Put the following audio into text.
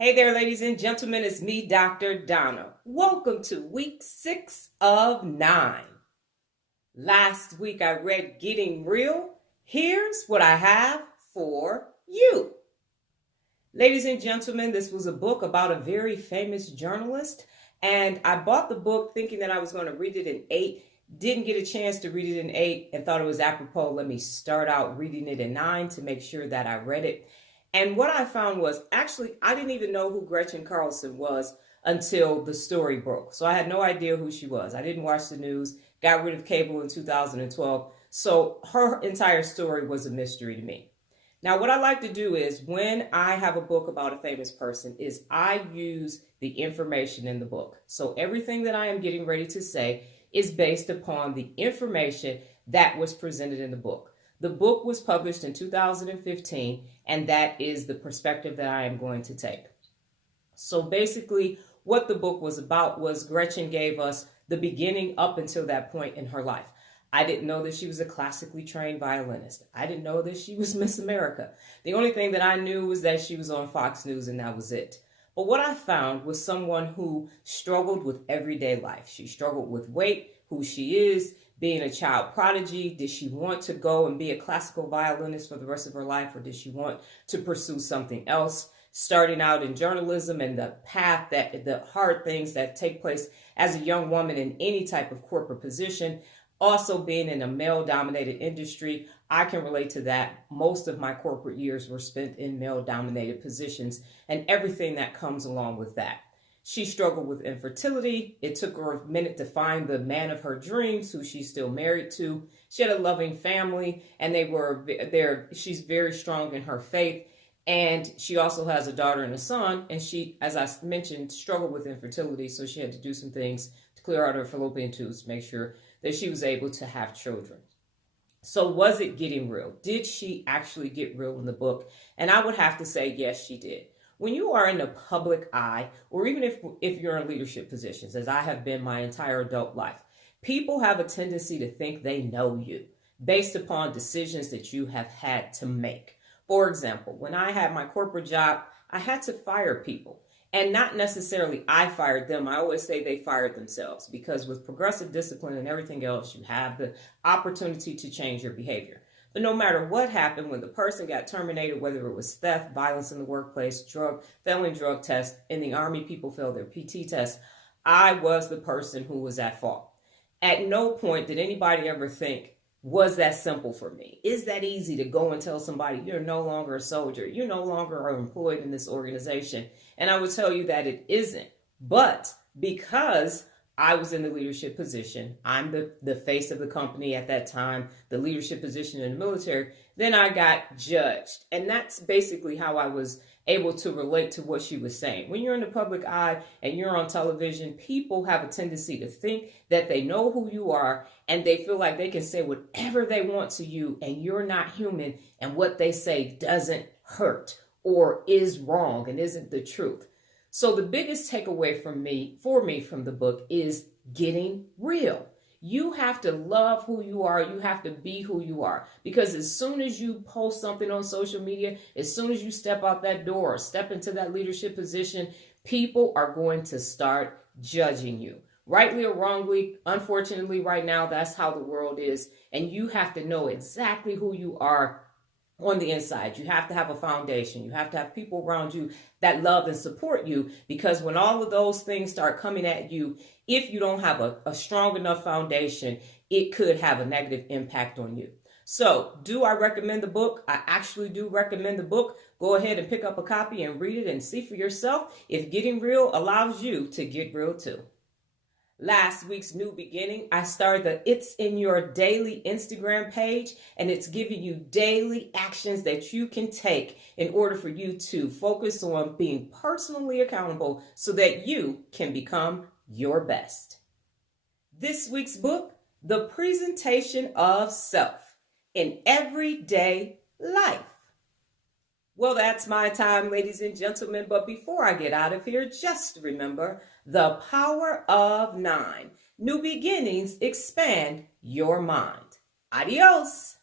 Hey there, ladies and gentlemen, it's me, Dr. Donna. Welcome to week 6 of 9. Last week I read Getting Real. Here's what I have for you. Ladies and gentlemen, this was a book about a very famous journalist, and I bought the book thinking that I was going to read it in 8. Didn't get a chance to read it in 8 and thought it was apropos. Let me start out reading it in 9 to make sure that I read it. And what I found was actually, I didn't even know who Gretchen Carlson was until the story broke. So I had no idea who she was. I didn't watch the news, got rid of cable in 2012. So her entire story was a mystery to me. Now, what I like to do is when I have a book about a famous person is I use the information in the book. So everything that I am getting ready to say is based upon the information that was presented in the book. The book was published in 2015, and that is the perspective that I am going to take. So basically, what the book was about was Gretchen gave us the beginning up until that point in her life. I didn't know that she was a classically trained violinist. I didn't know that she was Miss America. The only thing that I knew was that she was on Fox News, and that was it. But what I found was someone who struggled with everyday life. She struggled with weight, who she is, being a child prodigy. Did she want to go and be a classical violinist for the rest of her life, or did she want to pursue something else? Starting out in journalism and the path that the hard things that take place as a young woman in any type of corporate position. Also being in a male-dominated industry, I can relate to that. Most of my corporate years were spent in male-dominated positions and everything that comes along with that. She struggled with infertility. It took her a minute to find the man of her dreams, who she's still married to. She had a loving family, and she's very strong in her faith. And she also has a daughter and a son. And she, as I mentioned, struggled with infertility. So she had to do some things to clear out her fallopian tubes to make sure that she was able to have children. So was it getting real? Did she actually get real in the book? And I would have to say, yes, she did. When you are in the public eye, or even if you're in leadership positions, as I have been my entire adult life, people have a tendency to think they know you based upon decisions that you have had to make. For example, when I had my corporate job, I had to fire people. And not necessarily I fired them. I always say they fired themselves, because with progressive discipline and everything else, you have the opportunity to change your behavior. But no matter what happened, when the person got terminated, whether it was theft, violence in the workplace, failing drug tests, in the Army, people failed their PT test, I was the person who was at fault. At no point did anybody ever think, was that simple for me? Is that easy to go and tell somebody you're no longer a soldier? You no longer are employed in this organization. And I would tell you that it isn't. But because I was in the leadership position, I'm the face of the company at that time, the leadership position in the military, then I got judged. And that's basically how I was able to relate to what she was saying. When you're in the public eye and you're on television, people have a tendency to think that they know who you are, and they feel like they can say whatever they want to you, and you're not human, and what they say doesn't hurt or is wrong and isn't the truth. So the biggest takeaway for me from the book is getting real. You have to love who you are. You have to be who you are. Because as soon as you post something on social media, as soon as you step out that door, step into that leadership position, people are going to start judging you. Rightly or wrongly, unfortunately, right now, that's how the world is. And you have to know exactly who you are on the inside. You have to have a foundation. You have to have people around you that love and support you, because when all of those things start coming at you, if you don't have a strong enough foundation, it could have a negative impact on you. So, do I recommend the book? I actually do recommend the book. Go ahead and pick up a copy and read it and see for yourself if getting real allows you to get real too. Last week's new beginning, I started the It's in Your Daily Instagram page, and it's giving you daily actions that you can take in order for you to focus on being personally accountable so that you can become your best. This week's book, The Presentation of Self in Everyday Life. Well, that's my time, ladies and gentlemen. But before I get out of here, just remember the power of 9. New beginnings expand your mind. Adios.